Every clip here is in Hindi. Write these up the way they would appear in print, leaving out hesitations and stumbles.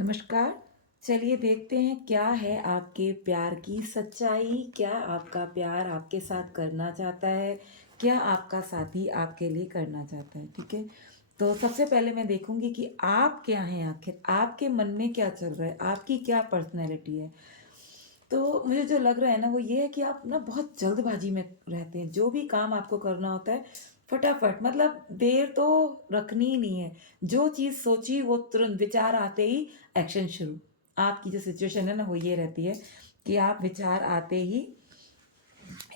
नमस्कार। चलिए देखते हैं क्या है आपके प्यार की सच्चाई, क्या आपका प्यार आपके साथ करना चाहता है, क्या आपका साथी आपके लिए करना चाहता है, ठीक है? तो सबसे पहले मैं देखूँगी कि आप क्या हैं आखिर, आपके मन में क्या चल रहा है, आपकी क्या पर्सनैलिटी है? तो मुझे जो लग रहा है ना वो ये है कि आप ना बहुत जल्दबाजी में रहते हैं। जो भी काम आपको करना होता है फटाफट मतलब देर तो रखनी ही नहीं है। जो चीज़ सोची वो तुरंत विचार आते ही एक्शन शुरू। आपकी जो सिचुएशन है ना वो ये रहती है कि आप विचार आते ही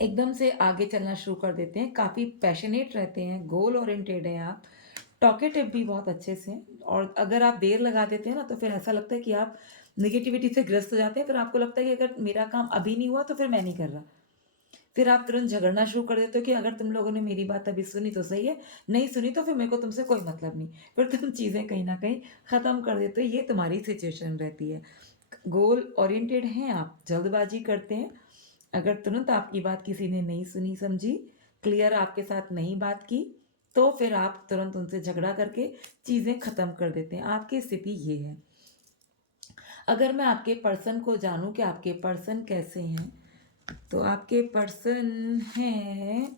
एकदम से आगे चलना शुरू कर देते हैं। काफ़ी पैशनेट रहते हैं, गोल ओरिएंटेड हैं आप। टॉकेटिव भी बहुत अच्छे से हैं और अगर आप देर लगा देते हैं ना तो फिर ऐसा लगता है कि आप नेगेटिविटी से ग्रस्त हो जाते हैं। फिर आपको लगता है कि अगर मेरा काम अभी नहीं हुआ तो फिर मैं नहीं कर रहा। फिर आप तुरंत झगड़ना शुरू कर देते हो कि अगर तुम लोगों ने मेरी बात अभी सुनी तो सही है, नहीं सुनी तो फिर मेरे को तुमसे कोई मतलब नहीं। फिर तुम चीज़ें कहीं न कहीं ख़त्म कर देते हो, ये तुम्हारी सिचुएशन रहती है। गोल ओरिएंटेड हैं आप, जल्दबाज़ी करते हैं। अगर तुरंत आपकी बात किसी ने नहीं सुनी समझी, क्लियर आपके साथ नहीं बात की, तो फिर आप तुरंत उनसे झगड़ा करके चीज़ें ख़त्म कर देते हैं। आपकी स्थिति ये है। अगर मैं आपके पर्सन को जानूँ कि आपके पर्सन कैसे हैं, तो आपके पर्सन हैं,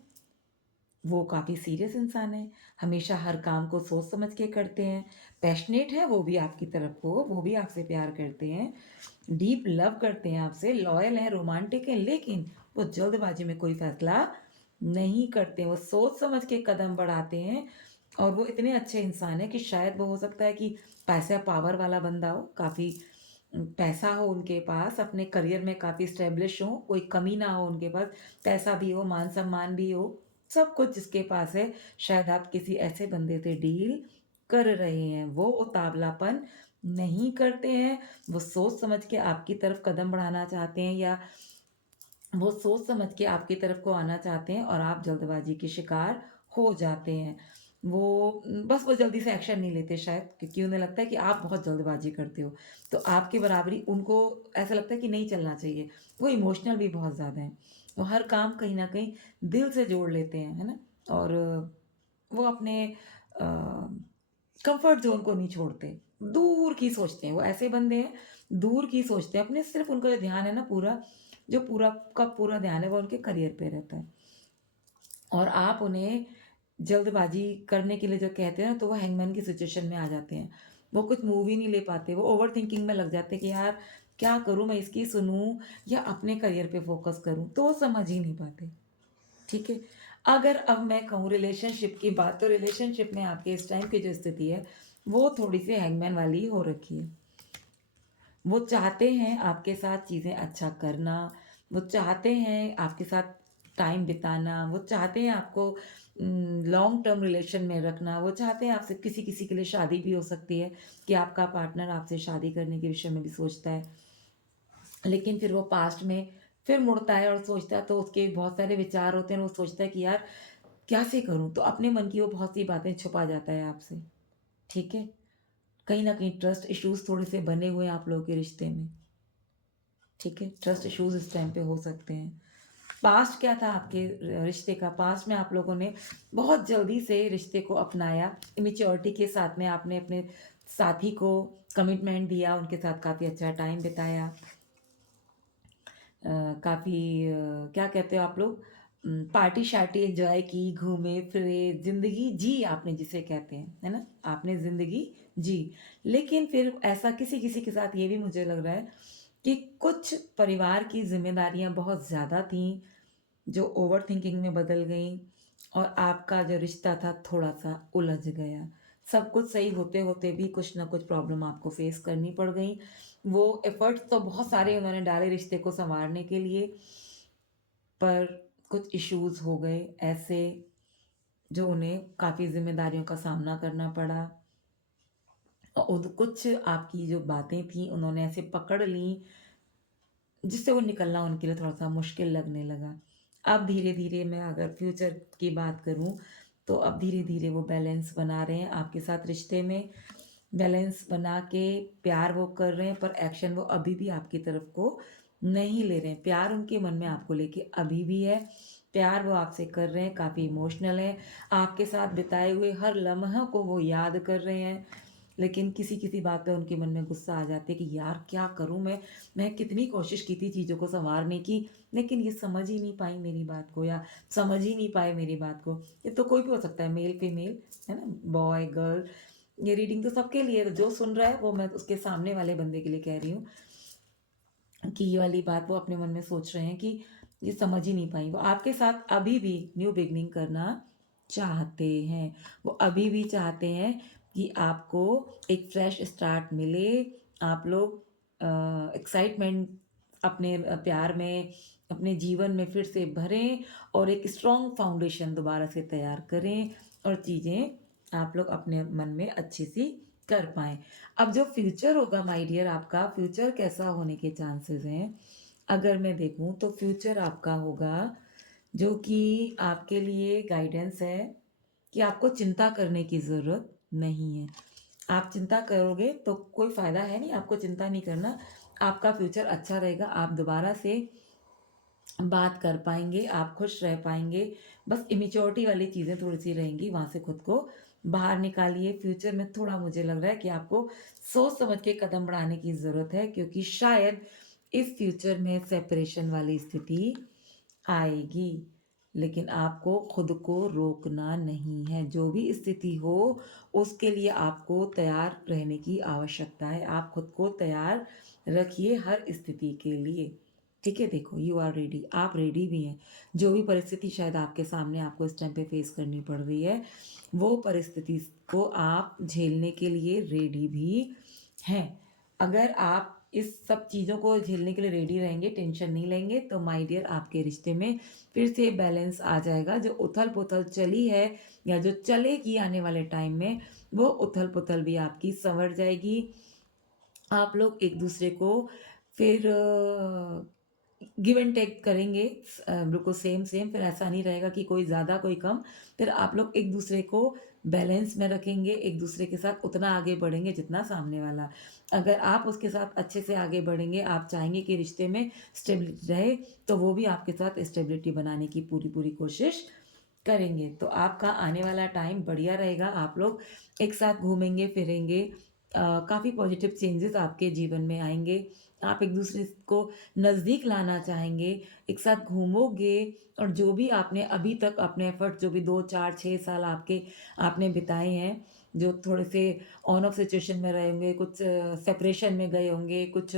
वो काफ़ी सीरियस इंसान हैं, हमेशा हर काम को सोच समझ के करते हैं, पैशनेट हैं वो भी आपकी तरफ को, वो भी आपसे प्यार करते हैं, डीप लव करते हैं आपसे, लॉयल हैं, रोमांटिक हैं, लेकिन वो जल्दबाज़ी में कोई फ़ैसला नहीं करते, वो सोच समझ के कदम बढ़ाते हैं और वो इतने अच्छे इंसान हैं कि शायद वो हो सकता है कि पैसा पावर वाला बंदा हो, काफ़ी पैसा हो उनके पास, अपने करियर में काफ़ी स्टेब्लिश हों, कोई कमी ना हो उनके पास, पैसा भी हो, मान-सम्मान भी हो, सब कुछ जिसके पास है, शायद आप किसी ऐसे बंदे से डील कर रहे हैं। वो उतावलापन नहीं करते हैं, वो सोच समझ के आपकी तरफ कदम बढ़ाना चाहते हैं या वो सोच समझ के आपकी तरफ को आना चाहते हैं और आप जल्दबाज़ी के शिकार हो जाते हैं। बस वो जल्दी से एक्शन नहीं लेते शायद क्योंकि उन्हें लगता है कि आप बहुत जल्दबाज़ी करते हो। तो आपकी बराबरी उनको ऐसा लगता है कि नहीं चलना चाहिए। वो इमोशनल भी बहुत ज़्यादा हैं। वो हर काम कहीं न कहीं दिल से जोड़ लेते हैं, है ना? और वो अपने कम्फ़र्ट ज़ोन को नहीं छोड़ते। दूर की सोचते हैं, वो ऐसे बंदे हैं, दूर की सोचते हैं। अपने सिर्फ़ उनका जो ध्यान है ना पूरा जो पूरा का पूरा ध्यान है वो उनके करियर पे रहता है। और आप उन्हें जल्दबाज़ी करने के लिए जो कहते हैं ना तो वो हैंगमैन की सिचुएशन में आ जाते हैं। वो कुछ मूव ही नहीं ले पाते, वो ओवरथिंकिंग में लग जाते हैं कि यार क्या करूँ मैं इसकी सुनूँ या अपने करियर पे फ़ोकस करूँ? तो वो समझ ही नहीं पाते, ठीक है? अगर अब मैं कहूँ रिलेशनशिप की बात तो रिलेशनशिप में आपके इस टाइम की जो स्थिति है, वो थोड़ी-सी हैंगमैन वाली ही हो रखी है। वो चाहते हैं आपके साथ चीज़ें अच्छा करना, वो चाहते हैं आपके साथ टाइम बिताना, वो चाहते हैं आपको लॉन्ग टर्म रिलेशन में रखना, वो चाहते हैं आपसे किसी-किसी के लिए शादी भी हो सकती है कि आपका पार्टनर आपसे शादी करने के विषय में भी सोचता है। लेकिन फिर वो पास्ट में फिर मुड़ता है और सोचता है तो उसके बहुत सारे विचार होते हैं, वो सोचता है कि यार कैसे करूँ? तो अपने मन की वो बहुत सी बातें छुपा जाता है आपसे, ठीक है? कहीं न कहीं ट्रस्ट इश्यूज़ थोड़े से बने हुए हैं आप लोगों के रिश्ते में। ठीक है, ट्रस्ट इश्यूज़ इस टाइम पे हो सकते हैं। पास्ट क्या था आपके रिश्ते का? पास्ट में आप लोगों ने बहुत जल्दी से रिश्ते को अपनाया, इमैच्योरिटी के साथ में आपने अपने साथी को कमिटमेंट दिया, उनके साथ काफ़ी अच्छा टाइम बिताया। काफ़ी क्या कहते हो आप लोग पार्टी-शार्टी एन्जॉय की, घूमे-फिरे, ज़िंदगी जी आपने जिसे कहते हैं, है ना? आपने ज़िंदगी जी। लेकिन फिर ऐसा किसी-किसी के साथ ये भी मुझे लग रहा है कि कुछ परिवार की ज़िम्मेदारियाँ बहुत ज़्यादा थीं, जो ओवरथिंकिंग में बदल गईं और आपका जो रिश्ता था थोड़ा-सा उलझ गया। सब कुछ सही होते-होते भी कुछ न कुछ प्रॉब्लम आपको फ़ेस करनी पड़ गई। वो एफ़र्ट्स तो बहुत सारे उन्होंने डाले रिश्ते को सँवारने के लिए, पर कुछ इश्यूज़ हो गए ऐसे जो उन्हें काफ़ी ज़िम्मेदारियों का सामना करना पड़ा। कुछ आपकी जो बातें थीं उन्होंने ऐसे पकड़ लीं जिससे वो निकलना उनके लिए थोड़ा-सा मुश्किल लगने लगा। अब धीरे-धीरे मैं अगर फ्यूचर की बात करूँ, तो अब धीरे-धीरे वो बैलेंस बना रहे हैं आपके साथ रिश्ते में। बैलेंस बना के प्यार वो कर रहे हैं, पर एक्शन वो अभी भी आपकी तरफ को नहीं ले रहे हैं। प्यार उनके मन में आपको लेके अभी भी है। प्यार वो आपसे कर रहे हैं, काफ़ी इमोशनल हैं। आपके साथ बिताए हुए हर लम्हा को वो याद कर रहे हैं। लेकिन किसी-किसी बात पे उनके मन में गुस्सा आ जाती है कि यार क्या करूँ मैं कितनी कोशिश की थी चीज़ों को सँवारने की, लेकिन ये समझ ही नहीं पाई मेरी बात को या समझ ही नहीं पाए मेरी बात को। ये तो कोई भी हो सकता है मेल, फीमेल, है ना? बॉय, गर्ल, ये रीडिंग तो सबके लिए है, जो सुन रहा है वो मैं उसके सामने वाले बंदे के लिए कह रही हूँ कि ये वाली बात वो अपने मन में सोच रहे हैं कि ये समझ ही नहीं पाई। वो आपके साथ अभी भी न्यू बिगिनिंग करना चाहते हैं। वो अभी भी चाहते हैं कि आपको एक फ्रेश स्टार्ट मिले। आप लोग एक्साइटमेंट अपने प्यार में, अपने जीवन में फिर से भरें और एक स्ट्रॉन्ग फाउंडेशन दोबारा से तैयार करें और चीज़ें आप लोग अपने मन में अच्छी-सी कर पाएँ। अब जो फ्यूचर होगा माय डियर आपका फ्यूचर कैसा होने के चांसेस हैं? अगर मैं देखूँ तो फ्यूचर आपका होगा जो कि आपके लिए गाइडेंस है कि आपको चिंता करने की ज़रूरत नहीं है। आप चिंता करोगे तो कोई फ़ायदा है नहीं, आपको चिंता नहीं करना। आपका फ्यूचर अच्छा रहेगा, आप दोबारा से बात कर पाएँगे, आप खुश रह पाएँगे। बस इमैच्योरिटी वाली चीज़ें थोड़ी-सी रहेंगी, वहाँ से खुद को बाहर निकालिए। फ्यूचर में थोड़ा मुझे लग रहा है कि आपको सोच समझ के कदम बढ़ाने की ज़रूरत है क्योंकि शायद इस फ्यूचर में सेपरेशन वाली स्थिति आएगी। लेकिन आपको खुद को रोकना नहीं है। जो भी स्थिति हो, उसके लिए आपको तैयार रहने की आवश्यकता है। आप खुद को तैयार रखिए हर स्थिति के लिए। ठीक है? देखो यू आर रेडी, आप रेडी भी हैं। जो भी परिस्थिति शायद आपके सामने आपको इस टाइम पे फेस करनी पड़ रही है, वो परिस्थिति को आप झेलने के लिए रेडी भी हैं। अगर आप इस सब चीज़ों को झेलने के लिए रेडी रहेंगे, टेंशन नहीं लेंगे, तो माय डियर आपके रिश्ते में फिर से बैलेंस आ जाएगा। जो उथल-पुथल चली है या जो चलेगी आने वाले टाइम में, वो उथल-पुथल भी आपकी सँवर जाएगी। आप लोग एक-दूसरे को फिर गिव एंड टेक करेंगे बिल्कुल सेम-सेम फिर ऐसा नहीं रहेगा कि कोई ज़्यादा कोई कम। फिर आप लोग एक-दूसरे को बैलेंस में रखेंगे, एक-दूसरे के साथ उतना आगे बढ़ेंगे जितना सामने वाला। अगर आप उसके साथ अच्छे से आगे बढ़ेंगे, आप चाहेंगे कि रिश्ते में स्टेबिलिटी रहे, तो वो भी आपके साथ स्टेबिलिटी बनाने की पूरी-पूरी कोशिश करेंगे। तो आपका आने वाला टाइम बढ़िया रहेगा, आप लोग एक साथ घूमेंगे-फिरेंगे काफ़ी पॉजिटिव चेंजेस आपके जीवन में आएँगे। आप एक-दूसरे को नज़दीक लाना चाहेंगे, एक साथ घूमोगे और जो भी आपने अभी तक अपने एफर्ट जो भी 2, 4, 6 साल आपके आपने बिताए हैं, जो थोड़े से ऑन ऑफ सिचुएशन में रहे होंगे, कुछ सेपरेशन में गए होंगे, कुछ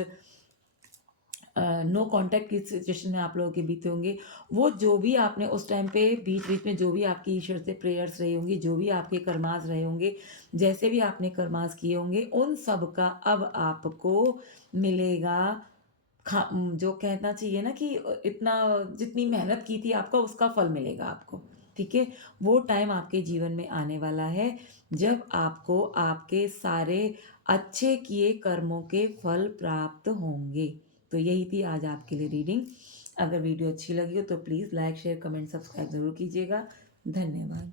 नो कॉन्टैक्ट की सिचुएशन में आप लोगों के बीते होंगे। वो जो भी आपने उस टाइम पे बीच-बीच में जो भी आपकी ईश्वर से प्रेयर्स रही होंगी, जो भी आपके कर्मास रहे होंगे, जैसे भी आपने कर्मास किए होंगे, उन सब का अब आपको मिलेगा जो कहना चाहिए ना कि इतना जितनी मेहनत की थी आपका उसका फल मिलेगा आपको, ठीक है? वो टाइम आपके जीवन में आने वाला है, जब आपको आपके सारे अच्छे किए कर्मों के फल प्राप्त होंगे। तो यही थी आज आपके लिए रीडिंग। अगर वीडियो अच्छी लगी हो तो please like, share, comment, subscribe ज़रूर कीजिएगा। धन्यवाद।